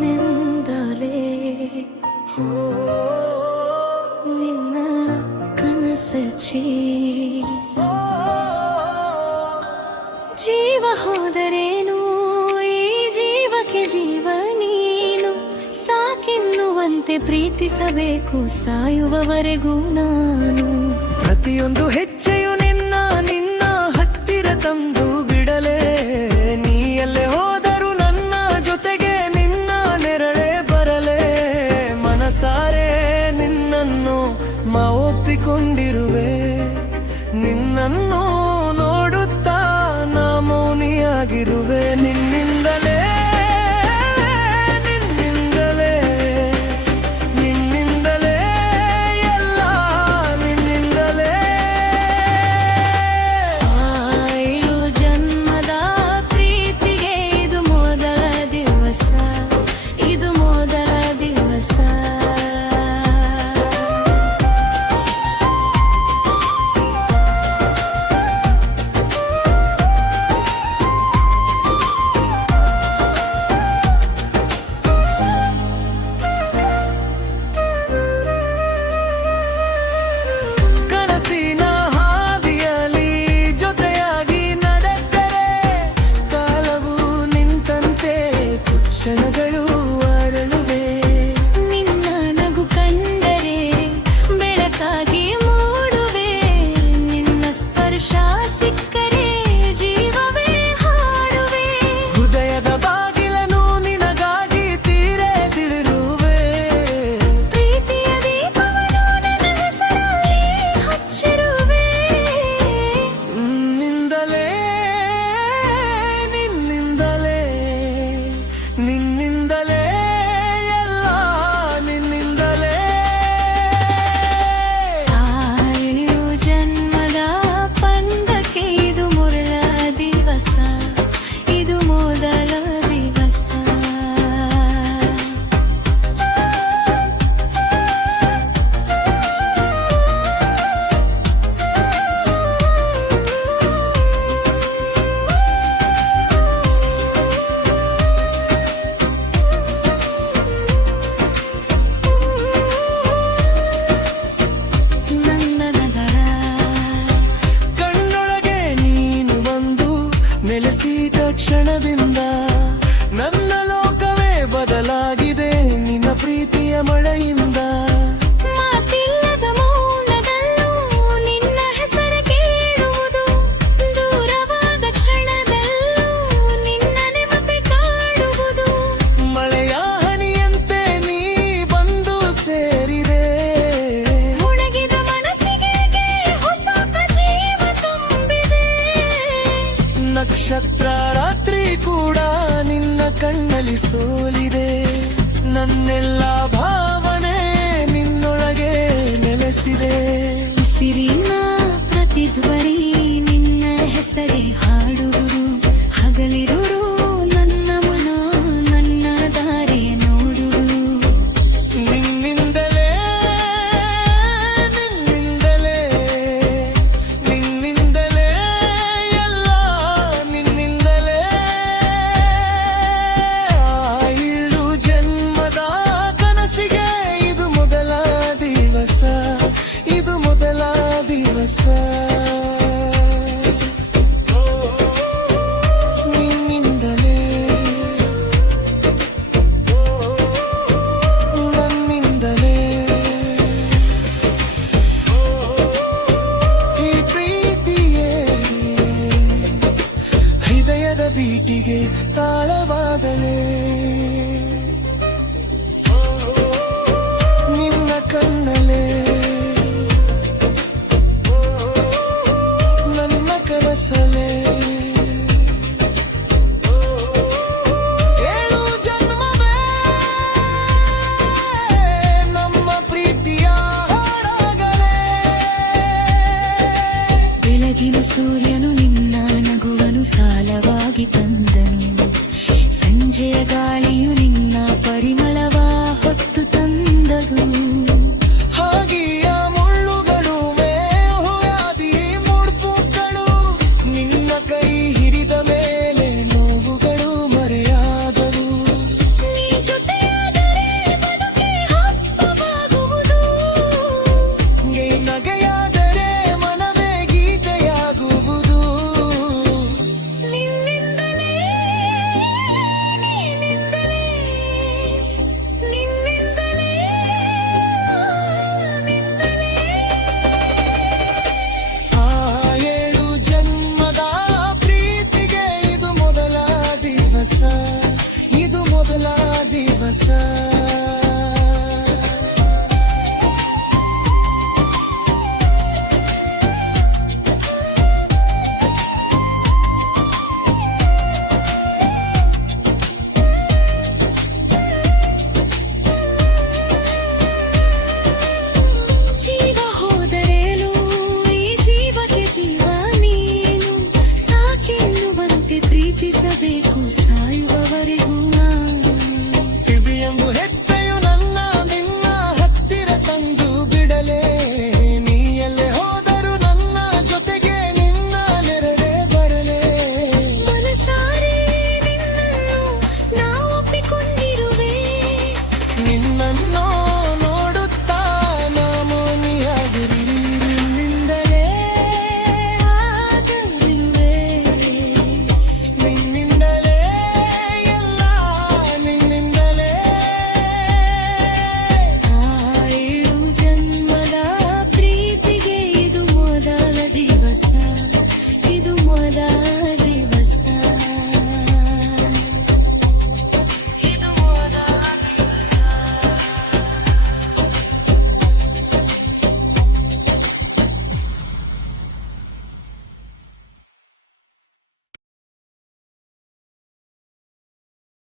ನಿಂದಲೇ ನಿನ್ನ ಕನಸಚ್ಚಿ ಜೀವ ಹೋದರೇನು ಈ ಜೀವಕ್ಕೆ ಜೀವ ನೀನು ಸಾಕೆನ್ನುವಂತೆ ಪ್ರೀತಿಸಬೇಕು ಸಾಯುವವರೆಗೂ ನಾನು ಪ್ರತಿಯೊಂದು ಹೆಜ್ಜೆಯು ನಿನ್ನ ಹತ್ತಿರ ತಂದು ಬಿಡಲೇ ನೀಯಲ್ಲೇ ಹೋದರೂ ನನ್ನ ಜೊತೆಗೆ ನಿನ್ನ ನೆರಳೇ ಬರಲೇ ಮನಸಾರೆ ನಿನ್ನನ್ನು ಒಪ್ಪಿಕೊಂಡಿರುವೆ ನಿನ್ನನ್ನು ನೋಡುತ್ತಾ ನಾ ಮೌನಿಯಾಗಿರುವೆ ನಿನ್ನಿಂದಲೇ ಕ್ಷಣಗಳು ಅರಳುವೆ ನಿನ್ನ ನಗು ಕಂಡರೆ ಬೆಳಕಾಗಿ ಮೂಡುವೆ ನಿನ್ನ ಸ್ಪರ್ಶ ಸಿಕ್ಕರೆ ಜೀವವೇ ಹಾಡುವೆ ಹೃದಯದ ಬಾಗಿಲನ್ನು ನಿನಗಾಗಿ ತೀರೆದಿರುವೆ ಪ್ರೀತಿಯ ದೀಪವನ್ನು ನನ್ನ ಹೆಸರಲ್ಲಿ ಹಚ್ಚಿರುವೆ ನಿನ್ನಿಂದಲೇ ನಿನ್ನಿಂದಲೇ ಎಲ್ಲ ನಿನ್ನಿಂದಲೇ ಆಳು ಜನ್ಮದ ಪಂದಕ್ಕೆ ಇದು ಮೊದಲ ದಿವಸ ಇದು ಮೊದಲ ದಿವಸ ನೆಲೆಸಿದ ಕ್ಷಣದಿಂದ ನನ್ನ ಲೋಕವೇ ಬದಲಾಗಿದೆ ನಿನ್ನ ಪ್ರೀತಿಯ ಮಳೆಯಿಂದ ಮಾತಿಲ್ಲದ ಮೌನದಲ್ಲೂ ನಿನ್ನ ಹೆಸರು ಕೇಳುವುದು ದೂರವಾದ ಕ್ಷಣದಲ್ಲೂ ನಿನ್ನ ನೆನಪೆ ಕಾಡುವುದು ಮಳೆಯ ಹನಿಯಂತೆ ನೀ ಬಂದು ಸೇರಿದೆ ಮುಳಗಿದ ಮನಸ್ಸಿಗೆ ಹೊಸ ಜೀವ ತುಂಬಿದೆ ನಕ್ಷತ್ರ ರಾತ್ರಿ ಕೂಡ ನಿನ್ನ ಕಣ್ಣಲ್ಲಿ ಸೋಲಿದೆ ನನ್ನೆಲ್ಲ ಭಾವನೆ ನಿನ್ನೊಳಗೆ ನೆಲೆಸಿದೆ ಉಸಿರಿನ ಪ್ರತಿಧ್ವನಿ ನಿನ್ನ ಹೆಸರೇ ಹಾಡುವುದು ಹಗಲಿರುಳು ನನ್ನ ಮನ ನನ್ನ ದಾರಿಯ ನೋಡುವುದು ನಿನ್ನಿಂದಲೇ ನಿನ್ನಿಂದಲೇ ನಿನ್ನಿಂದಲೇ ಎಲ್ಲ ನಿನ್ನಿಂದಲೇ ಏಳು ಜನ್ಮದ ಕನಸಿಗೆ ಇದು ಮೊದಲ ದಿವಸ ಇದು ಮೊದಲ ದಿವಸ ನಿನ್ನಿಂದಲೇ ನನ್ನಿಂದಲೇ ಈ ಪ್ರೀತಿಯೇ ಹೃದಯದ ಬೀಟಿಗೆ ತಾಳವಾದಲೇ ನಿನ್ನ ಕಣ್ಣಲೇ ನನ್ನ ಕನಸಲೇ ಏಳು ಜನ್ಮವೇ ನಮ್ಮ ಪ್ರೀತಿಯ ಹಾಡಾಗಲೇ ಬೆಳಗಿನ ಸೂರ್ಯನು ನಿನ್ನ ನಗುವನು ಸಾಲವಾಗಿ ತಂದನು ಸಂಜೆಯ ಗಾಳಿಯು ನಿನ್ನ ಪ್ರೀತಿಸಬೇಕು ಸಾಯುವ